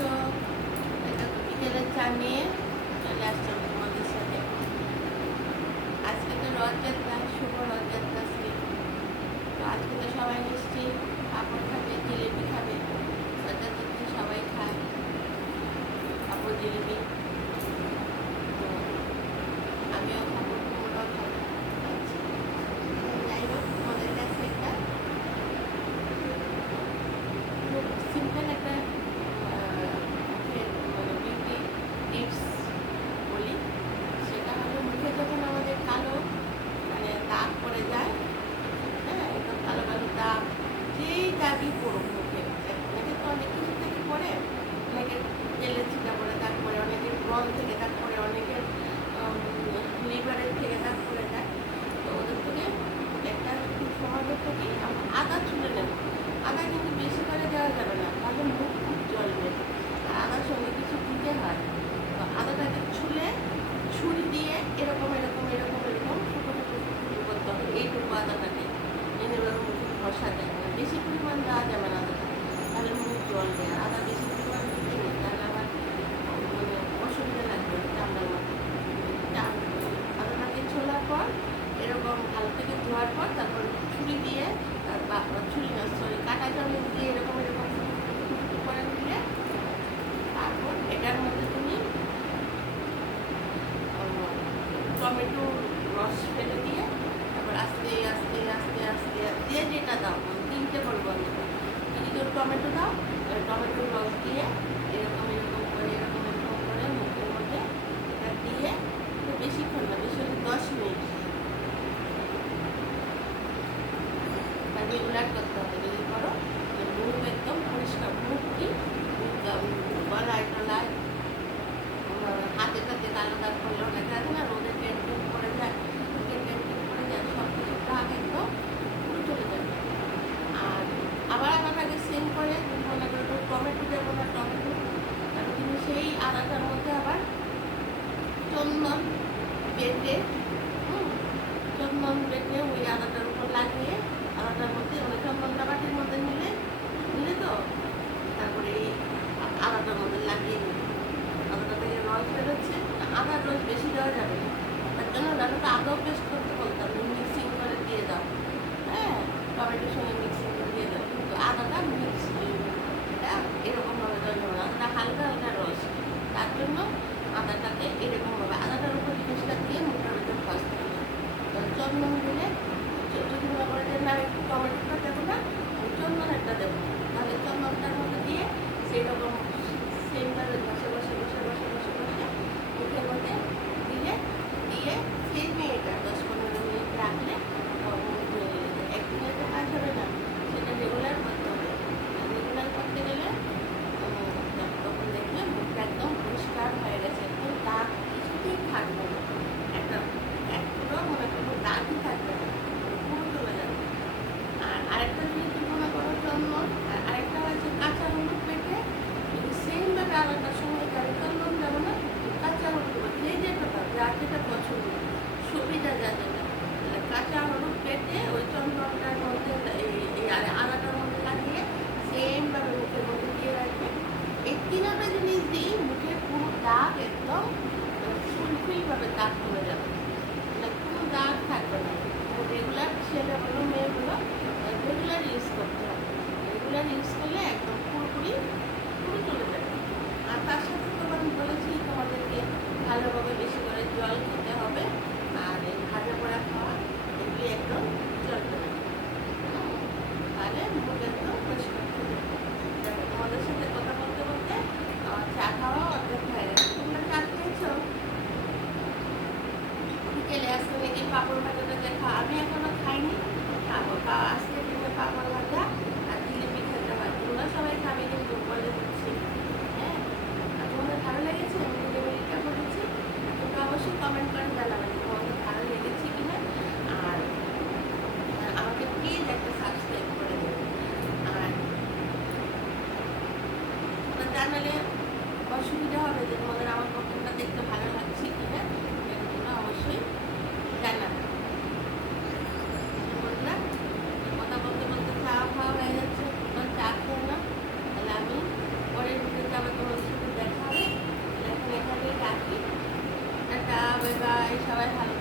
আছো? এটা তো বিকেলের চা নিয়ে চলে আসছো তোমাদের সাথে। আজকে তো রথযাত্রা, শুভ রথযাত্রা শ্রী। তো আজকে তো সবাই মিষ্টি পাঁপড় খাবে, জিলিপি খাবে। রথযাত্রাতে সবাই খায় পাঁপড় জিলিপি। তো আমিও খাবো, তোমরাও খাবে। আচ্ছা, যাই হোক, তোমাদের কাছে একটা খুব সিম্পল একটা মানে বিউটি টিপস বলি। সেটা হলো, মুখে যখন আমাদের কালো মানে দাগ পড়ে যায়, হ্যাঁ, একদম কালো কালো দাগ, যেই দাগই পড়ুক মুখে, অনেকে তো অনেক কিছু থেকে পড়ে, অনেকের তেলের ছিটা পড়ে দাগ পড়ে, অনেকের ব্রণ থেকে দাগ পড়ে, অনেকের লিভারের থেকে দাগ পড়ে যায়। তো ওদের থেকে একটা খুব সহজ হচ্ছে কি, আমরা আদা ছুলে নেব। আদা কিন্তু বেশি করে দেওয়া যাবে না, তাহলে মুখ খুব জ্বলবে। আর আদার সঙ্গে কিছু দিতে হয়। তো আদাটাকে ছুলে ছুরি দিয়ে এরকম এরকম এরকম এরকম ছোটো ছোটো টুকরো করতে হবে। এইটুকু আদাটাকে এনে এবার মুখে ঘষা যায়, মানে বেশি পরিমাণ দেওয়া যাবে না আদাটা, তাহলে মুখ জ্বলবে। আর আদা বেশি পরিমাণ দিতে নেই, তাহলে আবার মানে অসুবিধা লাগবে চামড়ার মধ্যে। আদাটাকে ছোলার পর এরকম ভালো থেকে ধোয়ার পর তারপর ছুরি দিয়ে বা ছুরি না, সরি, কাঁটা চামচ দিয়ে এরকম এরকম করে দিলে, তারপর এটার মধ্যে তুমি টমেটো রস ফেলে দিয়ে তারপর আস্তে আস্তে আস্তে আস্তে দিয়ে যেটা দাও, তিনটে বলবো আমি, যদি কেউ টমেটো দাও, টমেটোর রস দিয়ে এরকম এরকম করে এরকম এরকম করে মুখের মধ্যে এটা দিয়ে, বেশিক্ষণ না, বেশি হলে 10 মিনিট রেগুলার করতে হবে। যদি করো মুখ একদম পরিষ্কার, মুখ কি গলায় টলায় হাতে টাতে কালো দাগ পড়লে, অনেকে আছে না রোদে টেনটেন পড়ে যায়, টেনটেন পড়ে যায়, সব কিছু দাগ একদম পুরো চলে যাবে। আর আবার আদাটাকে সেম করে তুমি মনে করো টমেটো দেবো না, টমেটো তারপর তুমি সেই আদাটার মধ্যে আবার চন্দন বেটে, চন্দন বেটে ওই আদাটার উপর লাগিয়ে, আদাটার মধ্যে মানে চন্দনটা বাটির মধ্যে নিলে তো তারপরে এই আদাটার মধ্যে লাগিয়ে নিলে আদাটা থেকে রস বেরোচ্ছে। আদার রস বেশি দেওয়া যাবে না, তার জন্য আদাটা আদৌ পেস্ট করতে বলতাম, মিক্সিং করে দিয়ে দাও, হ্যাঁ, টমেটোর সঙ্গে মিক্সিং করে দিয়ে দাও। কিন্তু আদাটা মিক্স এটা এরকমভাবে দেওয়া যাবে না, আদাটা হালকা হালকা রস, তার জন্য আদাটাকে এরকমভাবে আদাটার উপর জিনিসটা দিয়ে মুখের ভিতরে ভাজতে হবে। চন্দন দিলে, যদি মনে করে যে না একটু টমেটোটা দেবো না, চন্দন একটা দেবো, তাহলে চন্দনটার মধ্যে দিয়ে সেই রকম সেমভাবে বসে বসে বসে বসে বসে বসে মুখের মধ্যে দিলে, দিয়ে সেই মিনিটটা 10-15 মিনিট রাখলে একদিনে তো কাজ হবে না, সেটা রেগুলার করতে হবে। রেগুলার করতে গেলে হবে গাই, সবাই ভালো